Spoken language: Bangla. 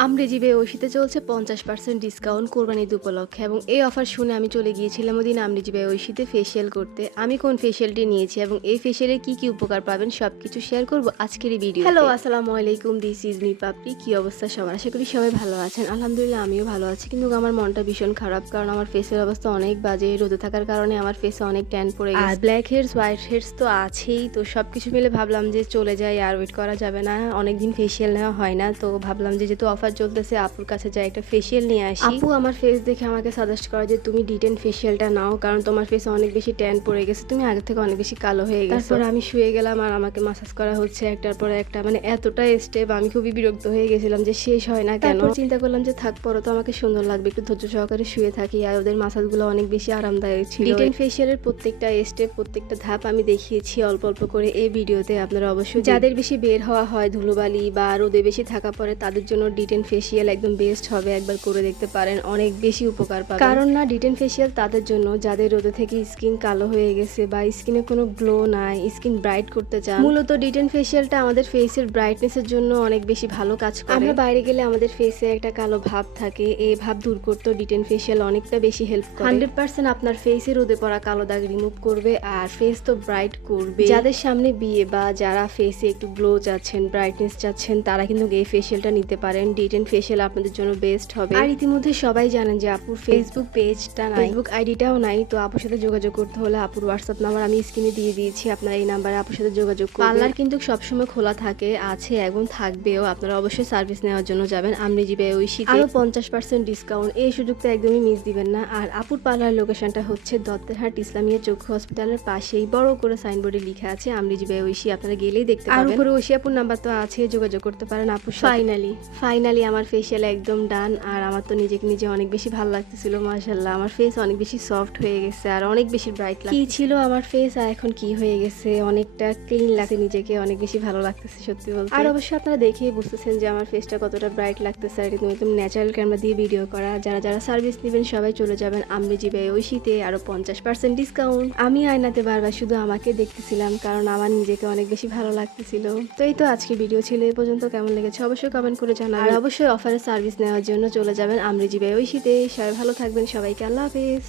আমরেজিবে ওইশীতে চলছে 50% ডিসকাউন্ট কোরবানি ঈদ উপলক্ষে এবং এই অফার শুনে আমি চলে গিয়েছিলাম ওদিন আমরেজিবে ওইশীতে ফেসিয়াল করতে। আমি কোন ফেসিয়ালটি নিয়েছি এবং এই ফেসিয়ালে কি কি উপকার পাবেন সবকিছু শেয়ার করব আজকের এই ভিডিও। হ্যালো, আসসালামু আলাইকুম, দিস ইজ মি পাপড়ি। কি অবস্থা সবার? আশা করি সবাই ভালো আছেন। আলহামদুলিল্লাহ আমিও ভালো আছি, কিন্তু আমার মনটা ভীষণ খারাপ, কারণ আমার ফেসের অবস্থা অনেক বাজে। রোদে থাকার কারণে আমার ফেসে অনেক ট্যান পড়ে গেছে, আর ব্ল্যাক হেডস হোয়াইট হেডস তো আছেই। তো সবকিছু মিলে ভাবলাম যে চলে যাই, আর ওয়েট করা যাবে না, অনেকদিন ফেসিয়াল নেওয়া হয় না। তো ভাবলাম যে যেহেতু অফার চলতেছে আপুর কাছে যাই একটা ফেসিয়াল নিয়ে আসি। আপু আমার ফেস দেখে আমাকে সাজেস্ট করে যে তুমি D10 ফেসিয়ালটা নাও, কারণ তোমার ফেসে অনেক বেশি ট্যান পড়ে গেছে, তুমি আগে থেকে অনেক বেশি কালো হয়ে গেছে। তারপর আমি শুয়ে গেলাম আর আমাকে মাসাজ করা হচ্ছে একটার পর একটা, মানে এতটা স্টেপ আমি খুবই বিরক্ত হয়ে গেছিলাম যে শেষ হয় না কেন। চিন্তা করলাম যে থাক, পরে তো আমাকে সুন্দর লাগবে, একটু ধৈর্য সহকারে শুয়ে থাকি। আর ওদের মাসাজগুলো অনেক বেশি আরামদায়ক ছিল। D10 ফেসিয়ালের প্রত্যেকটা স্টেপ, প্রত্যেকটা ধাপ আমি দেখিয়েছি অল্প অল্প করে এই ভিডিওতে। আপনারা অবশ্যই, যাদের বেশি বের হওয়া হয় ধুলোবালি বা রোদে বেশি থাকা পরে, তাদের জন্য D10 ফেসিয়াল একদম বেস্ট হবে। একবার করে দেখতে পারেন, অনেক বেশি উপকার পাবেন। কারণ না, D10 ফেসিয়াল তাদের জন্য যাদের রোদে থেকে স্কিন কালো হয়ে গেছে বা স্কিনে কোনো গ্লো নাই, স্কিন ব্রাইট করতে চান। মূলত D10 ফেসিয়ালটা আমাদের ফেসের ব্রাইটনেসের জন্য অনেক বেশি ভালো কাজ করে। আমরা বাইরে গেলে আমাদের ফেসে একটা কালো ভাব থাকে, এই ভাব দূর করতেও D10 ফেসিয়াল অনেকটা বেশি হেল্প করে। 100% আপনার ফেসে রোদে পড়া কালো দাগ রিমুভ করবে, আর ফেস তো ব্রাইট করবে। যাদের সামনে বিয়ে বা যারা ফেসে একটু গ্লো চাচ্ছেন, ব্রাইটনেস চাচ্ছেন, তারা কিন্তু এই ফেসিয়ালটা নিতে পারেন। D10 ফেসিয়াল আপনাদের জন্য বেস্ট হবে। আর ইতিমধ্যে সবাই জানেন যে আপুর ফেসবুক পেজটা নাই, ফেসবুক আইডিটাও নাই। তো আপুর সাথে যোগাযোগ করতে হলে আপুর হোয়াটসঅ্যাপ নাম্বার আমি স্ক্রিনে দিয়ে দিয়েছি, আপনারা এই নাম্বারে আপুর সাথে যোগাযোগ করবেন। পার্লার কিন্তু সবসময় খোলা থাকে, আছে এবং থাকবেও। আপনারা অবশ্যই সার্ভিস নেওয়ার জন্য যাবেন আমরেজিবে ওইশীতে। আরো 50% ডিসকাউন্ট, এই সুযোগটা একদমই মিস দিবেন না। আর আপুর পার্লার লোকেশনটা হচ্ছে দত্তেরহাট ইসলামিয়া চক্ষু হসপিটালের পাশেই, বড় করে সাইনবোর্ডে লেখা আছে আমরেজিবে ওইশী, আপনারা গেলেই দেখতে পাবেন। আর উপরে ওইশী আপুর নাম্বার তো আছে, যোগাযোগ করতে পারেন আপুর সাথে। ফাইনালি আমার ফেসিয়াল একদম ডান। আর আমার তো নিজেকে নিজে অনেক বেশি ভালো লাগতেছিল, মাশাআল্লাহ। আমার ফেস অনেক বেশি সফট হয়ে গেছে আর অনেক বেশি ব্রাইট লাগছে। কি ছিল আমার ফেস আর এখন কি হয়ে গেছে, অনেকটা ক্লিন লাগছে, নিজেকে অনেক বেশি ভালো লাগতেছে সত্যি বলতে। আর অবশ্যই আপনারা দেখেই বুঝতেছেন যে আমার ফেসটা কতটা ব্রাইট লাগতেছে। আর একদম ন্যাচারাল ক্যামেরা দিয়ে ভিডিও করা। যারা যারা সার্ভিস নেবেন সবাই চলে যাবেন আমরেজিবে ওইশীতে, আরো 50% ডিসকাউন্ট। আমি আয়নাতে বারবার শুধু আমাকে দেখতেছিলাম, কারণ আমার নিজেকে অনেক বেশি ভালো লাগতেছিল। তো এই তো আজকে ভিডিও ছিল এই পর্যন্ত। কেমন লেগেছে অবশ্যই কমেন্ট করে জানাবেন। আর অবশ্যই অফারের সার্ভিস নেওয়ার জন্য চলে যাবেন আমরেজিবে ওইশীতে। সবাই ভালো থাকবেন, সবাইকে আল্লাহ হাফেজ।